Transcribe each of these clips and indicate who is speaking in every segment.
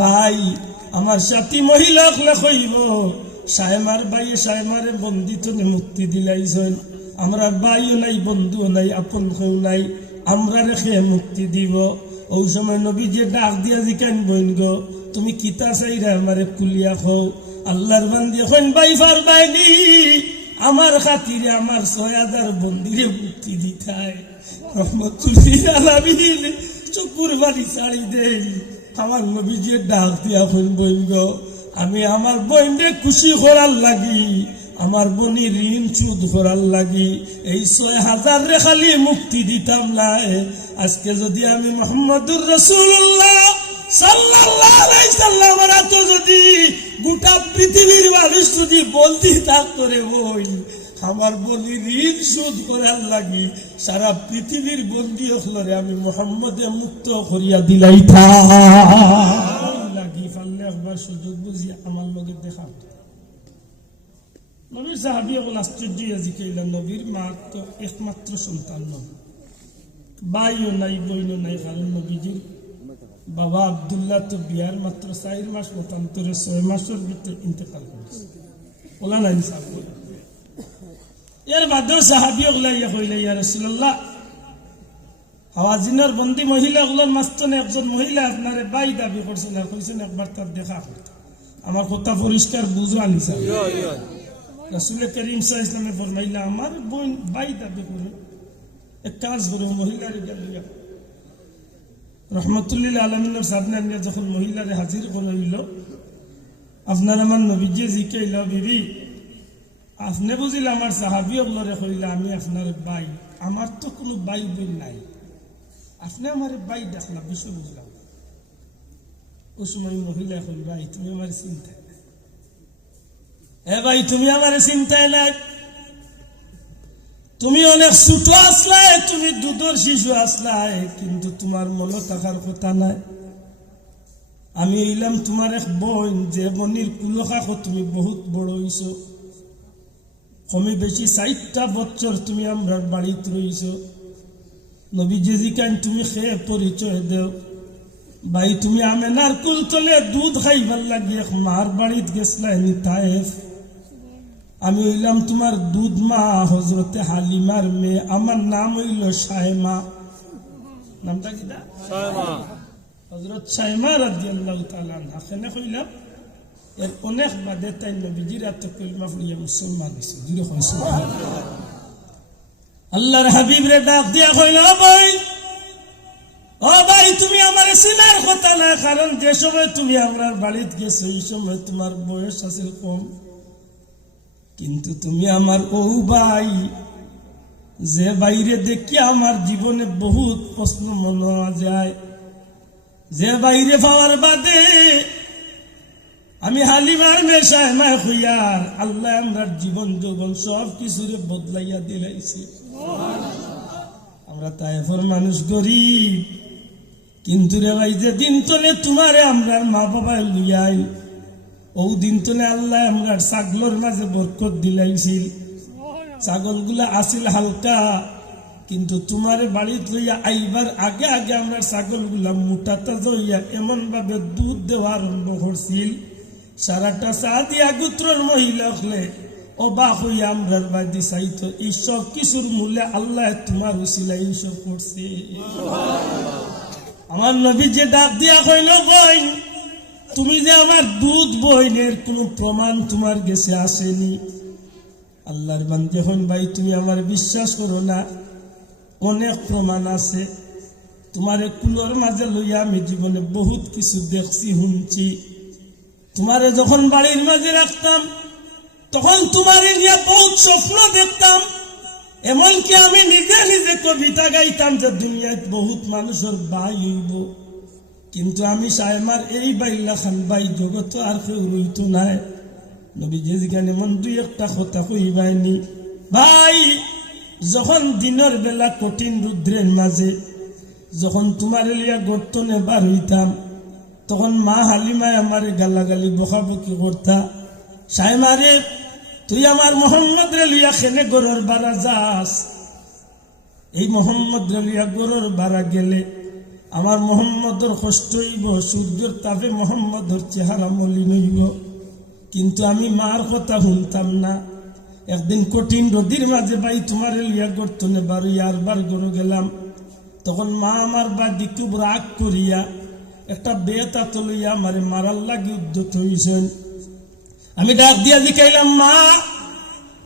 Speaker 1: ভাই, আমার সাথী মহিলা কইব? সাহেমার ভাই সাহেমারে বন্দিত মুক্তি দিলাইছেন। আমরা ভাইও নাই, বন্ধুও নাই, আপন কেউ নাই। আমরা রেখে মুক্তি দিব। ওই সময় নবী যে ডাক দিয়া জিকান বইন গো, তুমি কিতা চাই চাইরা আমারে কুলিয়া খো আল্লাহর বান্দি এখন ভাই ফার বাইনি আমার খাতিরে আমার ছয় হাজার বন্দিরে মুক্তি দিতায় রহমতুল্লিল আলামিন, চকুর বাড়ি ছাড়ি দেই। আমার নবীজি ডাক দিয়া হইন বইন গো। আমি আমার বইনরে খুশি করার লাগি, আমার বনি ঋণ সুদ করার লাগি। এই ছয় হাজার রে খালি মুক্তি দিতাম নাই। আজকে যদি আমি মোহাম্মদুর রসুল্লাহ যদি গোটা পৃথিবীর মানুষ যদি বলতি থাকতো রে বই আমার বলি, ঋণ শোধ করার লাগি সারা পৃথিবীর বন্দি হলরে আমি মোহাম্মদে মুক্ত করিয়া দিলাই লাগি পারলে একবার সুযোগ বুঝি আমার লগে দেখা নবীর সাহাবি এখন আশ্চর্য জিকাইলা নবীর মা তো একমাত্র সন্তান বাইও নাই বইনও নাই কারণ নবীজির বাবা আবদুল্লাহ তো বিয়ার মাত্র চার মাস মতান্তরে ছয় মাসের ভিতরে ইন্তেকাল করেছে। ওলা নাই সাহেব। এর বাদেও সাহাবি ওগুলা ইয়া কইলা ইয়া রসুল্লাহ হাওয়াজিনের বন্দি মহিলাগুলোর মাঝখানে একজন মহিলা আপনারে বাই দাবি করছেন আর কইছেন একবার তার দেখা করতে। আমার কথা পরিষ্কার বুঝো আনিসা রসুল করিম সাহা ইসলামে ফরমাইলা আমার বোন বাই দাবি করে এক কাজ করে মহিলার রহমতুল্লিল আলমিনের সামনে নিয়ে যখন মহিলারে হাজির করে হইল আপনার আমার নবীজি জিকাইল বিবি আপনি বুঝিল আমার সাহাবি ওগুলোরে কইলা, আমি আপনার বাই। আমার তো কোনো বাই বই নাই। আপনি আমার বাই ডাকলা বিষয় বুঝলাম। ওই সময় মহিলা কই ভাই, তুমি আমার চিন্তায় নাই। এ ভাই, তুমি আমার চিন্তায় নাই। তুমি অনেক ছোট আসলাই, তুমি দুধর শিশু আসলাই, কিন্তু তোমার মনে থাকার কথা নাই। আমি এলাম তোমার এক বোন, যে বনির কুলখাখো তুমি বহুত বড় হইছ। কমে বেশি ষাটটা বছর তুমি আমরা বাড়িতে রইছ। নবী যেদিকান তুমি খেয়ে পরিচয় দেও? ভাই তুমি আমেনার কুল তলে দুধ খাইবার লাগি এক মার বাড়িতে গেছলাই নি তায়েফ। আমি হইলাম তোমার দুধ মা হজরতে হালিমার মেয়ে। আমার নাম হইল সাহেমা নামটা কি দা? হজরত সাহেমা রাদিয়াল্লাহু তাআলা আনহা। কেনে কইলাম? এর অনেক বাদে তাই নবীজির এত কলমা ফুলিয়া মুসলমান কই সুবহানাল্লাহ আল্লাহর হাবিব রে ডাক দিয়া কইল "ও ভাই ও ভাই তুমি আমার চিনার কথা না কারণ যে সময় তুমি আমার বাড়িতে গেছো এই সময় তোমার বয়স আছে কম কিন্তু তুমি আমার ও ভাই যে বাইরে দেখি আমার জীবনে বহুত প্রশ্ন মনে যায় যে বাইরে পাওয়ার বাদে আমি হালিমার মেশায় মা হইয়ার আল্লাহ আমার জীবন যৌবন সব কিছুরে বদলাইয়া দিলাইছে। আমরা তাইফর মানুষ গরিব। কিন্তু রে ভাই, যে দিন তলে তোমারে আমরা মা বাবা লুইয়াই ও দিন তলে আল্লাহ আমরা ছাগলর মাঝে বরকত দিলাইছিল ছাগলগুলা আসিল হালকা, কিন্তু তোমার বাড়িত লইয়া আইবার আগে আগে আমরা ছাগলগুলা মোটাটা জইয়া এমন ভাবে দুধ দেওয়া আরম্ভ করছিল। সারাটা চা দিয়া গুত্রর মহিলা হলে অবাক হইয়া আমরার বাদি চাইতো, এই সব কিছুর মূল্যে আল্লাহ তোমার উসিলা এইসব করছে। আমার নবী যে ডাক দিয়া কইল বইন তুমি যে আমার দুধ বইনের কোনো প্রমাণ তোমার গেছে আসেনি। আল্লাহর বান্দে হন, ভাই, তুমি আমার বিশ্বাস করো না, অনেক প্রমাণ আছে। তোমার কুলোর মাঝে লইয়া আমি জীবনে বহুত কিছু দেখছি, শুনছি। তোমারে যখন বাড়ির মাঝে রাখতাম, তখন তোমারে নিয়ে বহুত স্বপ্ন দেখতাম। এমনকি আমি নিজে নিজে কবিতা গাইতাম যে দুনিয়ায় বহুত মানুষের বাই হইব। কিন্তু আমি সাহেমার এই বাইল্লা খান বাই জগত আর কেউ রইতো নাই। নবী যে যেখানে মন দুই একটা কথা কইবাইনি ভাই, যখন দিনের বেলা কঠিন রুদ্রের মাঝে, যখন তোমার লিয়া গর্তনে বার হইতাম তখন মা হালিমায় আমারে গালাগালি, বকাবকি করতা সাহেমারে তুই আমার মোহাম্মদ রে লিয়া খেনে গরর বারা যাস? এই মোহাম্মদ রে লিয়া গরর বারা গেলে আমার মোহাম্মদর কষ্ট হইব, সূর্যের তাপে মোহাম্মদর চেহারা মলিন হইব। কিন্তু আমি মার কথা শুনতাম না। একদিন কঠিন রদির মাঝে ভাই তোমার লিয়া গর্তনে বারো ইয়ার বার গরু গেলাম। তখন মা আমার বা খুব রাগ করিয়া একটা বেতা তলিয়া আমারে মারার লাগি উদ্যত হইছেন। আমি ডাক দিয়া জিকাইলাম, মা,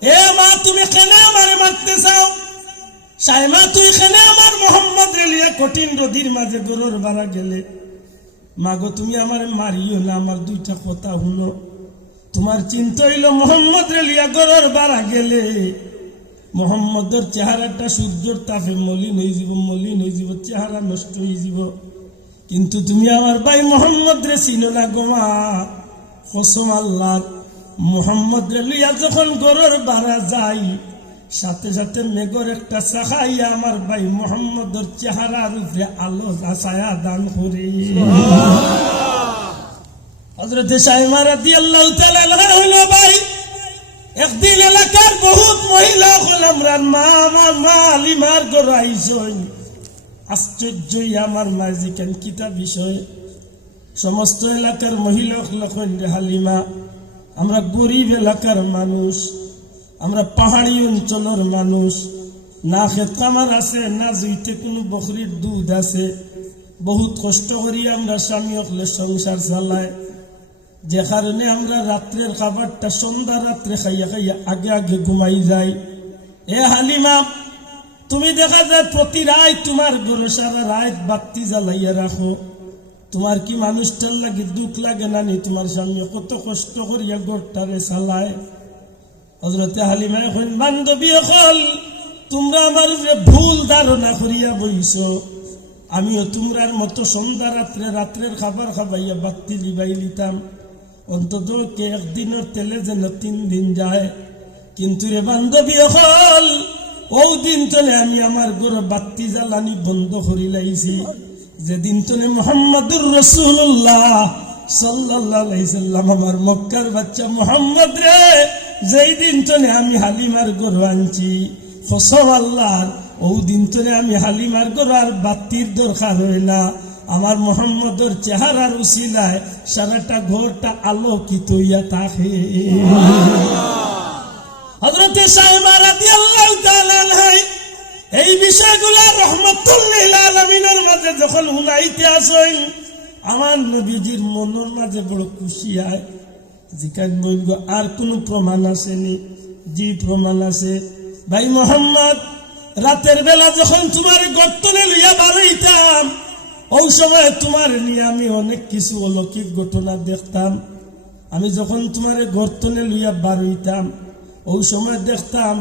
Speaker 1: এ মা, তুমি কেন আমারে মারতে চাও? সাইমা তুই কেন আমার মোহাম্মদ রেলিয়া কঠিন রদির মাঝে গরুর বাড়া গেলে? মাগো তুমি আমার মারিও না, আমার দুইটা কথা শুনো। তোমার চিন্তা হইল মোহাম্মদ রেলিয়া গরুর বাড়া গেলে? মোহাম্মদের চেহারাটা সূর্যর তাপে মলিন হয়ে যাব, মলিন হয়ে যাব, চেহারা নষ্ট হয়ে যাব। কিন্তু তুমি আমার ভাই মোহাম্মদ রে চিনো না গোমা কসম আল্লাহ মোহাম্মদ রে লইয়া যখন গরুর বাড়া যাই সাথে সাথে মেঘর একটা চাখাইয়া আমার ভাই মোহাম্মদর চেহারার উপরে আলো ছায়া দান করে। হজরতে সাহেমার দি আল্লাহ হইল ভাই একদিন এলাকার বহুত মহিলা হল আমরা মা আমার মা আলিমার আইসই। আশ্চর্যই আমার মাঝি কেন কিতা বিষয়? সমস্ত এলাকার মহিলা হল হালিমা। আমরা গরিব এলাকার মানুষ। আমরা পাহাড়ি অঞ্চলের মানুষ। না খেত কামার আছে, না জুইতে কোনো বকরির দুধ আছে। বহুত কষ্ট করি আমরা স্বামী হলে সংসার চালায় যে কারণে আমরা রাত্রের খাবারটা সন্ধ্যা রাত্রে খাইয়া খাইয়া আগে আগে ঘুমাই যাই। এ হালিমা! তুমি দেখা যায় প্রতি রায় তোমার গরু সারা রাত বাতি জ্বালাইয়া রাখো। তোমার কি মানুষটার লাগে দুঃখ লাগে না নি? তোমার স্বামী কত কষ্ট করিয়া গোরটারে চালায়। হজরতে হালিমা এখন, বান্ধবী হল তোমরা আমার উপরে ভুল ধারণা করিয়া বইছ। আমিও তোমরার মতো সন্ধ্যা রাত্রে রাত্রের খাবার খাবাইয়া বাতি লিবাই লিতাম। অন্তত একদিনের তেলে যেন তিন দিন যায়। কিন্তু রে বান্ধবী হল ও দিন আমি আমার গরু বাতি জ্বালানি বন্ধ করি লাইছি। যেদিন তলে মোহাম্মদুর রসুল্লাহ সাল্লাম আমার মক্কার বাচ্চা মোহাম্মদ রে যেই দিন তলে আমি হালিমার গরু আনছি। ফসল আল্লাহর ও দিন তলে আমি হালিমার গরু আর বাতির দরকার হয় না। আমার মোহাম্মদর চেহারার উসিলায় সারাটা ঘরটা আলোকিত হইয়া থাকে। হজরতে সাহেবা তাআলা আনহাই এই বিষয়গুলো রহমতুল্লিল আলমিনের মাঝে যখন শুনাইতে আসেন, আমার নবীজির মনের মাঝে বড় খুশি হয়। জিকান বলব আর কোনো প্রমাণ আসেনি? জি, প্রমাণ আছে। ভাই মোহাম্মদ, রাতের বেলা যখন তোমার গর্তনে লইয়া বাড়াইতাম, ওই সময় তোমার নিয়ে আমি অনেক কিছু অলৌকিক ঘটনা দেখতাম। আমি যখন তোমার গর্তনে লইয়া বাড়াইতাম ওই সময় দেখতাম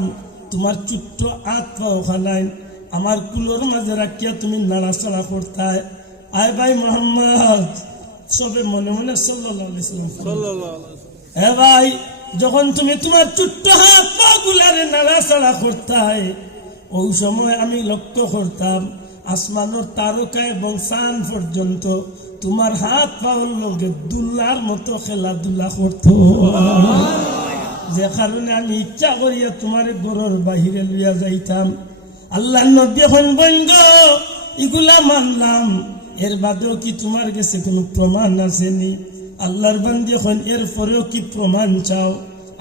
Speaker 1: তোমার চুট্ট আত পা ওখানায় আমার কুলোর মাঝে রাখিয়া তুমি নাড়াচাড়া করতায়। আয় ভাই মোহাম্মদ। সবে মনে মনে সাল্লাম হ্যাঁ ভাই যখন তুমি তোমার চুট্ট হাত পা গুলারে নাড়াচাড়া করতায় ওই সময় আমি লক্ষ্য করতাম আসমানোর তারকা এবং সান পর্যন্ত তোমার হাত পাওয়ার লগে দুল্লার মতো খেলাধুলা করতো। যে কারণে আমি ইচ্ছা করিয়া তোমার গরুর বাহিরে লইয়া যাইতাম। আল্লাহ নবী এখন বলল এগুলা মানলাম। এর বাদেও কি তোমার কাছে কোনো প্রমাণ আসেনি আল্লাহর বান্দি এখন এর পরেও কি প্রমাণ চাও?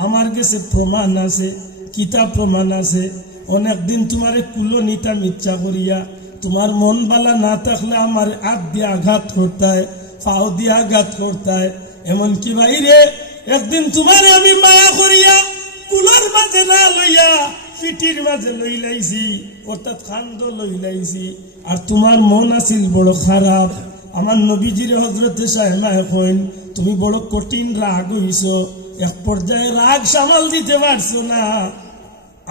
Speaker 1: আমার কাছে প্রমাণ আছে কিতা প্রমাণ আছে? অনেকদিন তোমার কুলো নিতাম ইচ্ছা করিয়া। তোমার মন বালা না থাকলে আমার আগ দিয়ে আঘাত করতায়, পাও দিয়ে আঘাত করতায়। এমনকি বাইরে একদিন তোমার আমি মায়া করিয়া কুলার মাঝে না লইয়া পিটির মাঝে লই লাইছি, অর্থাৎ খান্দ লই লাইছি। আর তোমার মন আছিল বড় খারাপ। আমার নবীজির হজরতে সাহেমা এখন তুমি বড় কঠিন রাগ হইছ, এক পর্যায়ে রাগ সামাল দিতে পারছ না।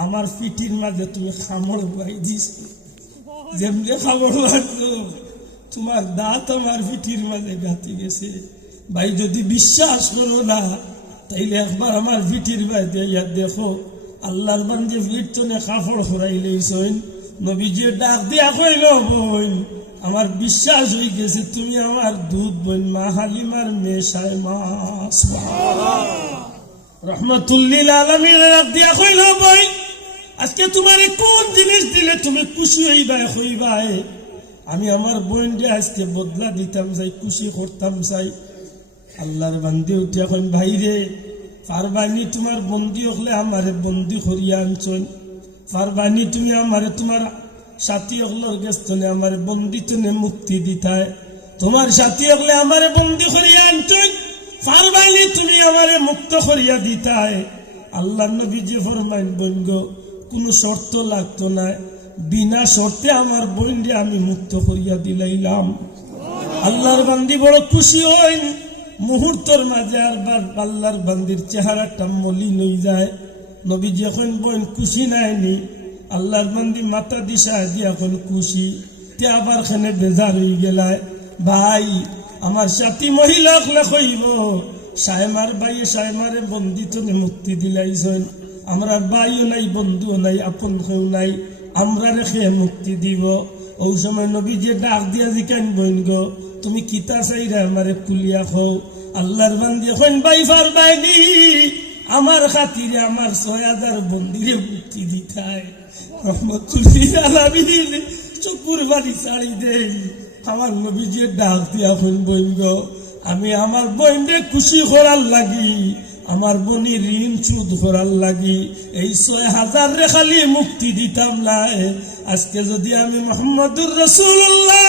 Speaker 1: আমার পিটির মাঝে তুমি খামড় বাই দিছ, যেমনি খামড় লাগল তোমার দাঁত আমার পিঠির মাঝে গাতি গেছে। ভাই, যদি বিশ্বাস করো না, তাইলে একবার আমার ভিটির বাইতে ইয়া দেখো, আল্লাহর বান্ধে ভিটনে কাপড় হরাইলেইছইন নবীজি ডাক দিয়া কইল, বোন, আমার বিশ্বাস হয়ে গেছে, তুমি আমার দুধ বোন মা হালিমার মেশায় মাস রহমতুল্লিল আলমীর ডাক দিয়া কইল বই আজকে তোমার কোন জিনিস দিলে তুমি খুশি হইবাই হইবাই? আমি আমার বোনকে আজকে বদলা দিতাম চাই খুশি করতাম চাই আল্লাহর বান্দি উঠে এখন ভাইরে পারবানি তোমার বন্দি হলে আমারে বন্দি করিয়া আনছন। পারবানি তুমি আমারে তোমার সাথী হকলর গেস্তনে আমার বন্দি তুমি মুক্তি দিতায়। তোমার সাথী হলে আমারে বন্দি করিয়া আনছন। পারবানি তুমি আমারে মুক্ত করিয়া দিতায়। আল্লাহ নবী যে ফরমাইন বইন কোনো শর্ত লাগতো না। বিনা শর্তে আমার বোনরে আমি মুক্ত করিয়া দিলাইলাম। আল্লাহর বান্দি বড় খুশি হইন। মুহূর্তর মাঝে আর বার আল্লাহর বান্দির চেহারাটা মলিন হয়ে যায়। নবী যখন বোন খুশি নাইনি আল্লাহর বান্দি মাথা দিশা দি এখন খুশি। তে আবার খানে বেজার হয়ে গেলায়। ভাই, আমার সাথী মহিলা হলে কইব? সায়মার বাইয়ে সায়মারে বন্দিত মুক্তি দিলাইছেন। আমরা বাইও নাই, বন্ধুও নাই, আপন কেউ নাই। আমরা রেখে মুক্তি দিব। ওই সময় নবী যে ডাক দিয়া জিকান বইন গো তুমি কিতা চাইরা আমারে কুলিয়া খো আল্লাহর বান্দি এখন বাই ফার বাইনি, আমার খাতিরে আমার ছয় হাজার বন্দিরে মুক্তি দিতায়। চকুর বাড়ি ছাড়ি দেই। আমার নবী যে ডাক দিয়া এখন বইন গো, আমি আমার বোনরে খুশি করার লাগি, আমার বনি ঋণ চুদ করার লাগি। এই ছয় হাজার রে খালি মুক্তি দিতাম নাই। আজকে যদি আমি মোহাম্মদুর রসুল্লাহ